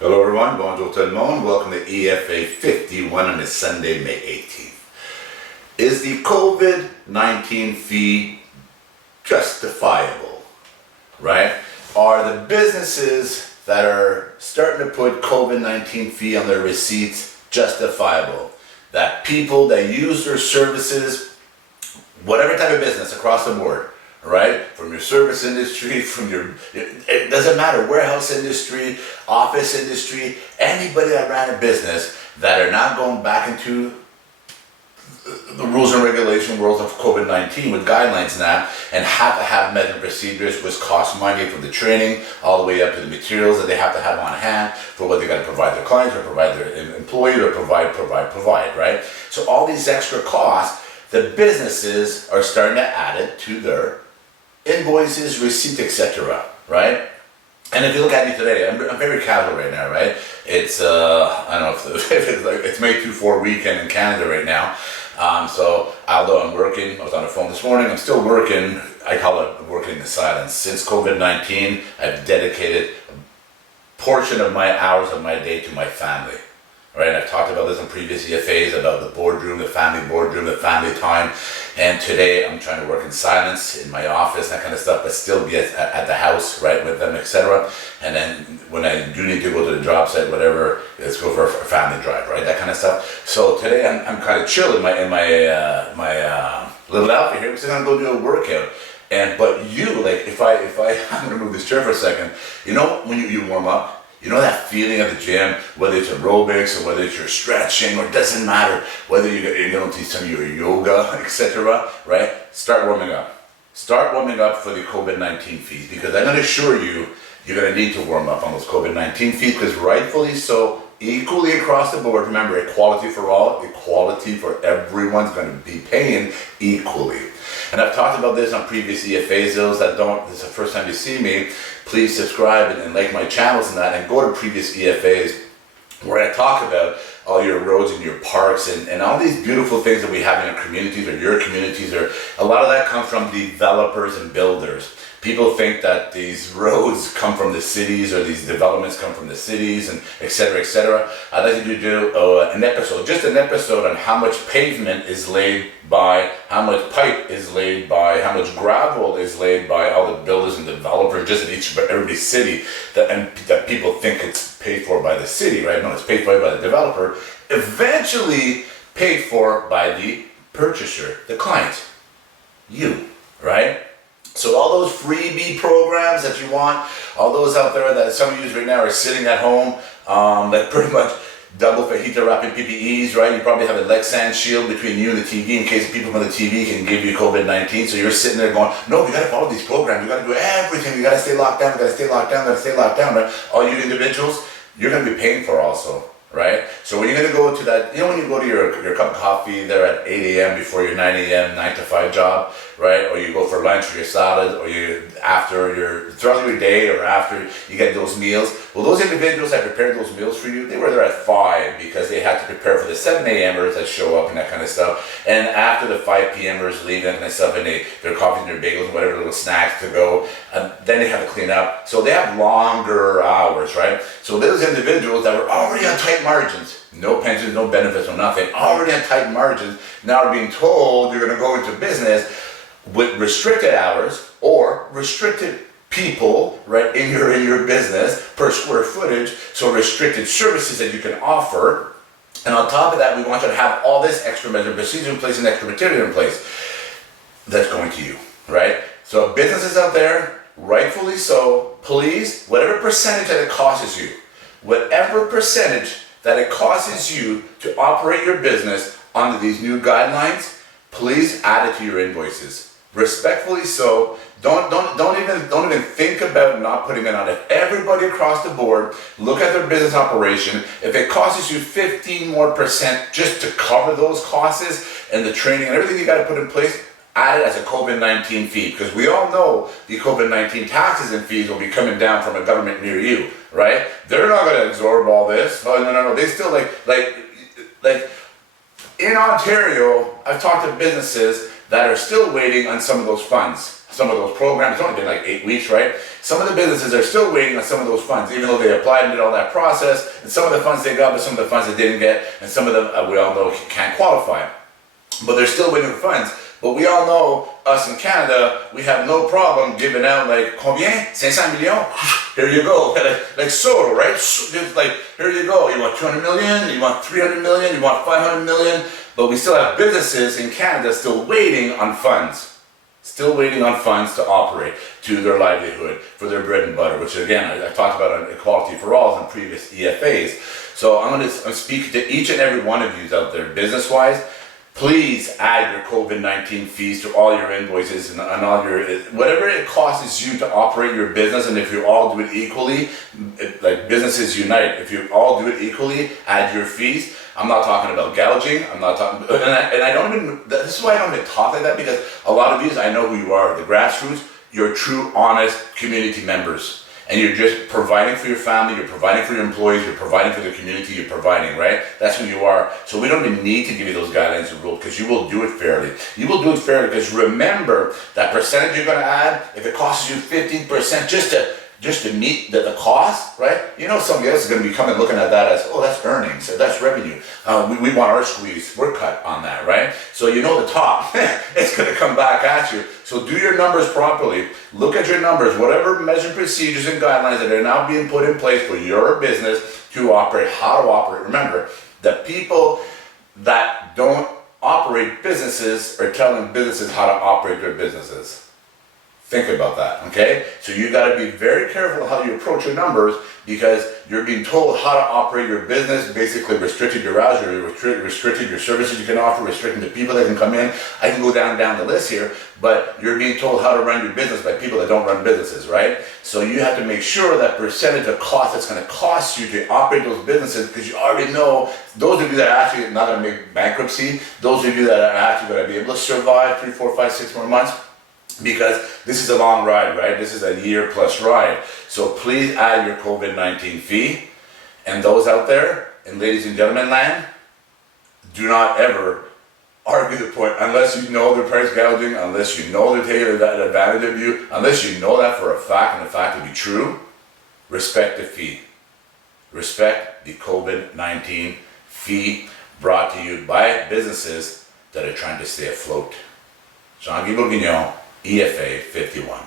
Hello everyone, bonjour tout le monde. Welcome to EFA51 on this Sunday, May 18th. Is the COVID-19 fee justifiable, right? Are the businesses that are starting to put COVID-19 fee on their receipts justifiable? That people that use their services, whatever type of business across the board, right? From your service industry, it doesn't matter, warehouse industry, office industry, anybody that ran a business that are now going back into the rules and regulation world of COVID-19 with guidelines now and have to have measure procedures which cost money from the training all the way up to the materials that they have to have on hand for what they got to provide their clients or provide their employees or provide, right? So all these extra costs, the businesses are starting to add it to their invoices, receipts, etc., right? And if you look at me today, I'm very casual right now, right? It's I don't know if it's May 2-4 weekend in Canada right now. So although I'm working, I was on the phone this morning, I'm still working. I call it working in silence. Since COVID-19, I've dedicated a portion of my hours of my day to my family. Right, and I've talked about this in previous EFAs, about the boardroom, the family time. And today I'm trying to work in silence in my office, that kind of stuff, but still be at the house, right, with them, etc. And then when I do need to go to the job site, whatever, let's go for a family drive, right, that kind of stuff. So today I'm kind of chill in my little outfit here because I'm going to go do a workout. But you, like, if I'm going to move this chair for a second, you know, when you warm up, you know that feeling at the gym, whether it's aerobics or whether it's your stretching, or it doesn't matter, whether you're going to do some of your yoga, etc., right? Start warming up. Start warming up for the COVID-19 fees, because I'm going to assure you, you're going to need to warm up on those COVID-19 fees, because rightfully so, equally across the board, remember, equality for all, equality for everyone's going to be paying equally. And I've talked about this on previous EFAs. Those that don't, this is the first time you see me, please subscribe and like my channels and that, and go to previous EFAs where I talk about all your roads and your parks and all these beautiful things that we have in our communities or your communities. Or a lot of that comes from developers and builders. People think that these roads come from the cities or these developments come from the cities and etc., etc. I'd like to do an episode on how much pavement is laid by, how much pipe is laid by, how much gravel is laid by all the builders and developers just in every city that people think it's paid for by the city, right? No, it's paid for by the developer, eventually paid for by the purchaser, the client, you, right? So all those freebie programs that you want, all those out there that some of you right now are sitting at home, that pretty much double fajita wrapping PPEs, right? You probably have a Lexan shield between you and the TV in case people on the TV can give you COVID-19. So you're sitting there going, no, we got to follow these programs. We got to do everything. We got to stay locked down. We got to stay locked down. We got to stay locked down, right? All you individuals, you're going to be paying for also, right? So when you're going to go to that, you know, when you go to your cup of coffee there at 8 a.m. before your 9 a.m., 9 to 5 job, right? Or you go for lunch or your salad, or throughout your day or after you get those meals. Well, those individuals that prepared those meals for you, they were there at 5 because they had to prepare for the 7 a.m.ers that show up and that kind of stuff. And after the 5 p.m.ers leave, that kind of stuff, and their coffee and their bagels and whatever little snacks to go, and then they have to clean up. So they have longer hours, right? So those individuals that were already on tight margins, no pensions, no benefits, no nothing, already on tight margins, now are being told you're going to go into business with restricted hours or restricted people, right, in your business per square footage, so restricted services that you can offer. And on top of that, we want you to have all this extra measure procedure in place and extra material in place that's going to you, right? So businesses out there, rightfully so, please, whatever percentage that it costs you, whatever percentage that it costs you to operate your business under these new guidelines, please add it to your invoices. Respectfully so. Don't even think about not putting it on. If everybody across the board look at their business operation, if it costs you 15% more just to cover those costs and the training and everything you got to put in place, add it as a COVID-19 fee, because we all know the COVID-19 taxes and fees will be coming down from a government near you, right? They're not going to absorb all this. Oh, no. They still like in Ontario, I've talked to businesses that are still waiting on some of those funds, some of those programs. It's only been like 8 weeks, right? Some of the businesses are still waiting on some of those funds, even though they applied and did all that process, and some of the funds they got, but some of the funds they didn't get, and some of them, we all know, can't qualify. But they're still waiting for funds. But we all know, us in Canada, we have no problem giving out like, combien? 500 millions? Here you go. Like Soto, right? Just like, here you go. You want 200 million? You want 300 million? You want 500 million? But we still have businesses in Canada still waiting on funds. Still waiting on funds to operate, to their livelihood, for their bread and butter, which again, I talked about on Equality for All in previous EFAs. So I'm going to speak to each and every one of you out there, business-wise. Please add your COVID-19 fees to all your invoices and all your, whatever it costs you to operate your business. And if you all do it equally, like businesses unite, if you all do it equally, add your fees. I'm not talking about gouging. I'm not talking, and I don't even, this is why I don't even talk like that, because a lot of you, I know who you are, the grassroots, you're true, honest community members. And you're just providing for your family, you're providing for your employees, you're providing for the community, you're providing, right? That's who you are. So we don't even need to give you those guidelines and rules, because you will do it fairly. You will do it fairly, because remember, that percentage you're gonna add, if it costs you 15% just to meet the cost, right? You know somebody else is gonna be coming looking at that as, oh, that's earnings, that's revenue. We want our squeeze, we're cut on that, right? So you know the top, it's gonna come back at you. So do your numbers properly. Look at your numbers, whatever measure procedures and guidelines that are now being put in place for your business to operate, how to operate. Remember, the people that don't operate businesses are telling businesses how to operate their businesses. Think about that, okay? So you gotta be very careful how you approach your numbers, because you're being told how to operate your business, basically restricted your hours, restricted your services you can offer, restricting the people that can come in. I can go down the list here, but you're being told how to run your business by people that don't run businesses, right? So you have to make sure that percentage of cost that's gonna cost you to operate those businesses, because you already know, those of you that are actually not gonna make bankruptcy, those of you that are actually gonna be able to survive 3, 4, 5, 6 more months, because this is a long ride, right? This is a year plus ride. So please add your COVID-19 fee. And those out there, and ladies and gentlemen land, do not ever argue the point unless you know they're price gouging, unless you know they're taking that advantage of you, unless you know that for a fact and the fact to be true. Respect the fee. Respect the COVID-19 fee brought to you by businesses that are trying to stay afloat. Jean-Guy Bourguignon, EFA51.